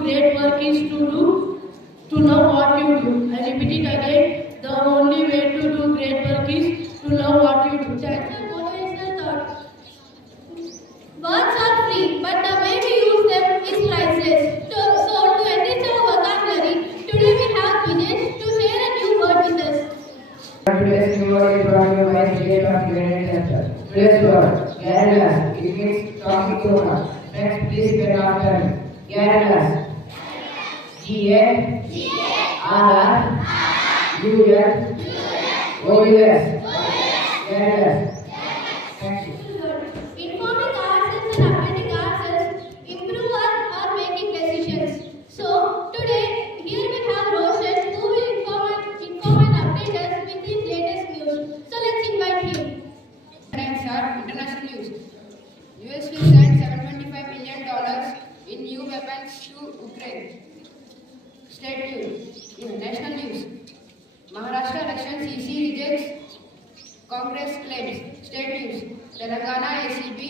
great work is to love what you do. I repeat it again. The only way to do great work is to love what you do. Thank you. Motivational thought. Words are free, but the way we use them is priceless. So to enrich our vocabulary, today we have Vinesh to share a new word with us. Today's new word is brought to you by Grade-VIII Jasper. Today's word, garrulous. It means talking too much. Next, please get after me. Garrulous. G-A-R-R-U-L-O-U-S. Garrulous. Thank you. Informing ourselves and updating ourselves improve our making decisions. So today here we have Roshan who will inform and update us with his latest news. So let's invite him. Headlines are international news. US will send $725 million in new weapons to Ukraine. State news. In national news, Maharashtra elections EC rejects Congress claims. State news. Telangana ACB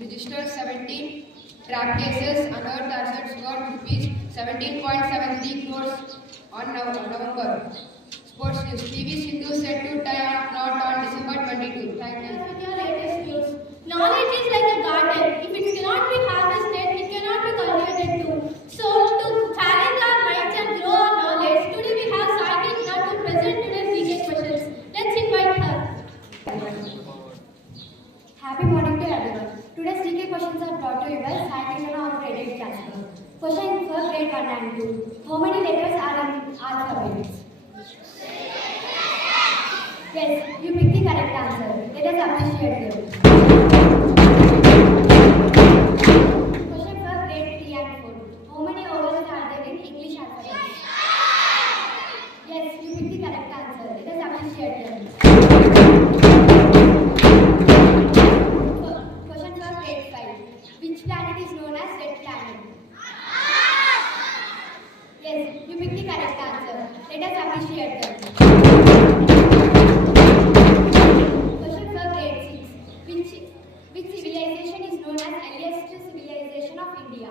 registers 17 trap cases, unearthed assets worth rupees 17.73 crores on November. Sports news. PV Sindhu set to tie up knot on December 22. Thank you. With your latest news. Knowledge is like a garden. If it cannot be harvested, it cannot be cultivated too. So to challenge our minds and grow our knowledge, today we have Saiti to present today's GK questions. Let's invite her. Happy morning to everyone. Today's GK questions are brought to you by Saiti of Grade-VIII Jasper. Question for grade 1 and 2. How many letters are in alphabet? Yes, you picked the correct answer. Let us appreciate them. Question for grade 3 and 4. How many vowels are there in English alphabet? Yes, you picked the correct answer. Let us appreciate them. Question for grade 5. Which planet is known as red planet? Yes, you picked the correct answer. Let us appreciate them. Question for grade 6. Which civilization is known as earliest civilization of India?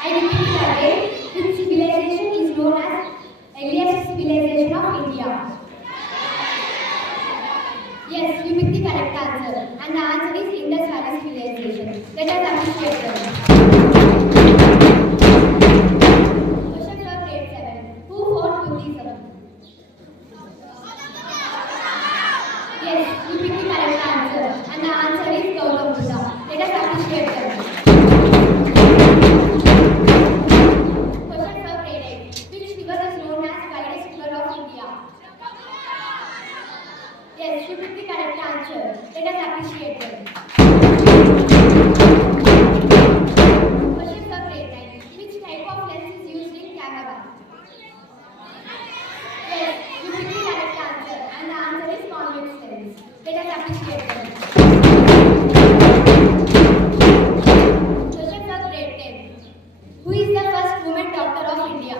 I repeat it again. Which civilization is known as earliest civilization of India? Yes, you picked the correct answer. And the answer is Indus Valley civilization. Let us appreciate them. Question for grade 7. Who fought Buddhism? Yes, you picked the correct answer. And the answer is Gautam Buddha. Let us appreciate them. Question for grade 8. Which river is known as widest river of India? Yes, you picked the correct answer. Let us appreciate them. Question for grade 9. Which type of lens is used in camera? Yes, you picked the correct answer. And the answer is convex lens. Let us appreciate them. Question for grade 10. Who is the first woman doctor of India?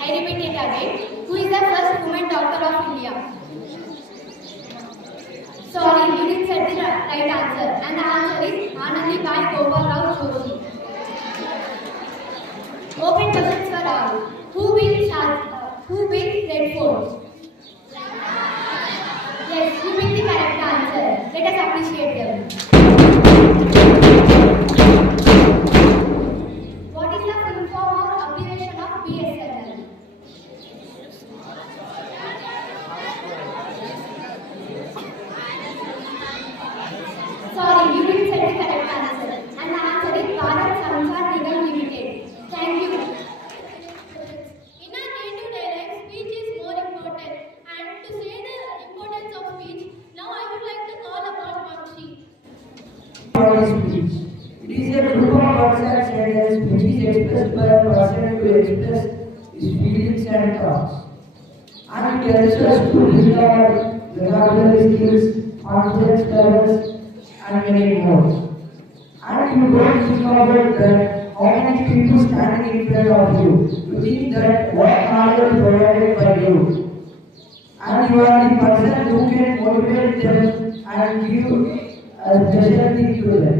I repeat it again. Who is the first woman doctor of India? Sorry, you didn't set the right answer. And the answer is Anandi Bai Gopal Rao Joshi. Open questions for all. Who built Red Fort? Yes, you picked the correct answer. Let us appreciate them. What is the full form or abbreviation of BSNL? Sorry, you didn't set the correct answer. And the answer is Bharat Samsar Nigam Limited. Thank you. In our day-to-day life, speech is more important. And to say the importance of speech, now I would like to call upon Mamshi. Body speech. It is a group of words and sentences which is expressed by a person to express his feelings and thoughts. And it helps us to build our vocabulary skills, confidence levels, and many more. And you don't think about that how many people standing in front of you. You think that what knowledge is provided by you. And you are the person who can motivate them and give a special thing to them.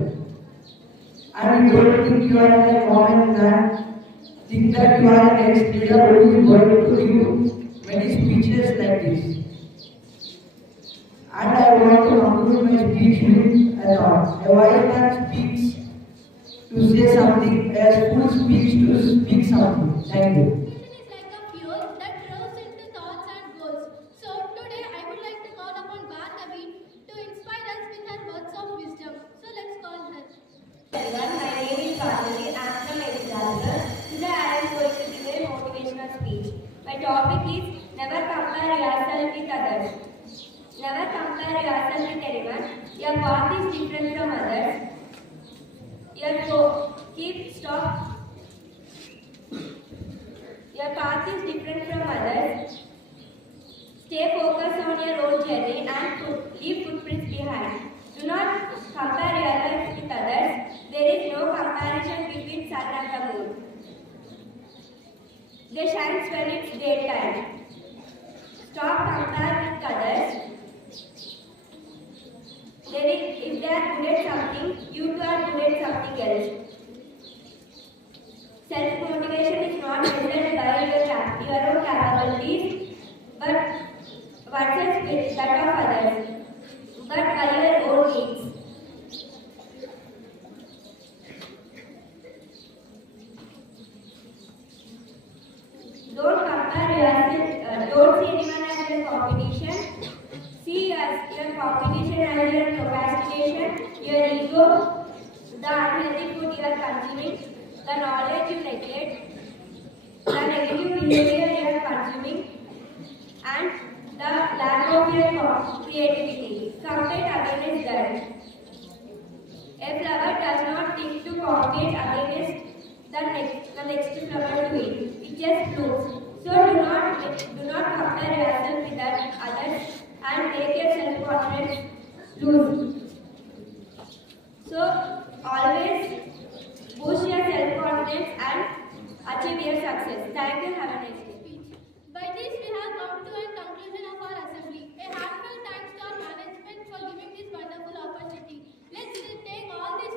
and you don't think you are a common man, think that you are a next leader who is going to give many speeches like this. And I want to conclude my speech with a thought. A wise man speaks to say something, a fool speaks to speak something. Thank you. Education is like a fuel that throws into thoughts and goals. So today I would like to call upon Bhargavi to inspire us with her words of wisdom. So let's call her. Everyone, my name is Bhargavi. I am from Jasper. Today I am going to give a motivational speech. My topic is never compare yourself with others. Never compare yourself with anyone. Your path is different from others. Your path is different from others. Stay focused on your own journey and leave footprints behind. Do not compare your life with others. There is no comparison between sun and the moon. They shine when it's daytime. Stop comparing with others. If they are good at something, you too are good at something else. Self-motivation is not measured by your own capabilities, but versus that of others, but by your own needs. Don't compare yourself, don't see anyone as your competition. See your competition as your procrastination, your ego, the unhealthy food you are consuming, the knowledge you neglect, the negative behavior you are consuming, and the lack of your creativity. Compete against that. A flower does not think to compete against the next flower to it. It just blooms. So do not compare yourself with others and take your self-confidence lose. So always boost your self-confidence and achieve your success. Thank you. Have a nice day. By this we have come to a conclusion of our assembly. A heartfelt thanks to our management for giving this wonderful opportunity. Let's take all this